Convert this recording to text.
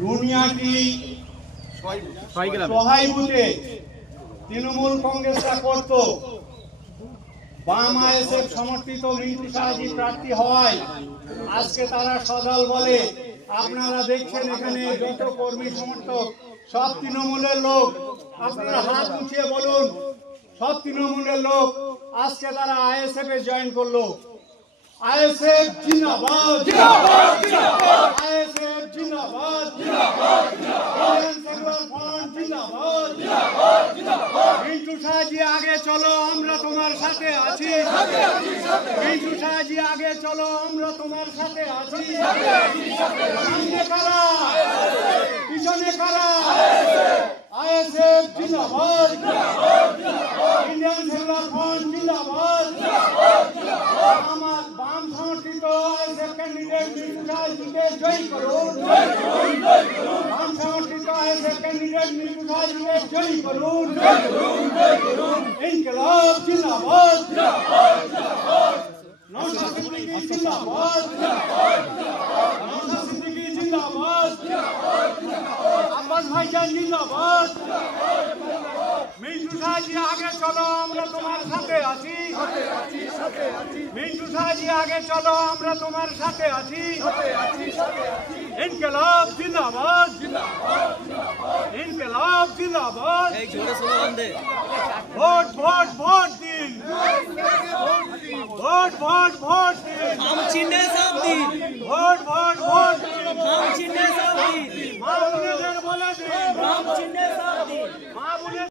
নুনিয়াটি সহায় বুথে তৃণমূল কংগ্রেসরা করত, বাম আইএসএফ সমর্থিত মিন্টু শাহজি প্রার্থী হওয়ায় আজকে তারা সদল বলে। আপনারা দেখছেন এখানে যত কর্মী সমর্থক সব তৃণমূলের লোক। আপনারা হাত উঠিয়ে বলুন, সব তৃণমূলের লোক আজকে তারা আইএসএফ এ জয়েন করলো। আইএসএফ জিন্দাবাদ, আইএসএফ জিন্দাবাদ, মিন্টু শাহজি আগে চলো, আমরা তোমার সাথে আছি। মিন্টু শাহজি আগে চলো, আমরা তোমার সাথে আছি। সামনে কারা, পিছনে কারা? আইএসএফ জিন্দাবাদ, ইন্ডিয়ান সেকুলার ফ্রন্ট জিন্দাবাদ। আমার বাম সমর্থিত আইএসএফ ক্যান্ডিডেট মিন্টু শাহজিকে জয় করুন। বাম সমর্থিত আইএসএফ ক্যান্ডিডেট মিন্টু শাহজিকে জয় করুন। ইনকিলাব জিন্দাবাদ, নওশাদ সিদ্দিকী জিন্দাবাদ, নওশাদ সিদ্দিকী জিন্দাবাদ, আব্বাস ভাইজান জিন্দাবাদ। মিন্টু শাহজি আগে চলো, আমরা তোমার সাথে আছি। মিন্টু শাহজি আগে চলো, আমরা তোমার সাথে আছি। ইনকিলাব জিন্দাবাদ, ইনকিলাব জিন্দাবাদ। ভোট ভোট ভোট দিন, ভোট ভোট ভোট দিন, हम चिन्ह सब दी, ভোট ভোট ভোট দিন। हम चिन्ह सब दी, মা বোনেদের বলে দিন, हम चिन्ह सब दी। মা বোনের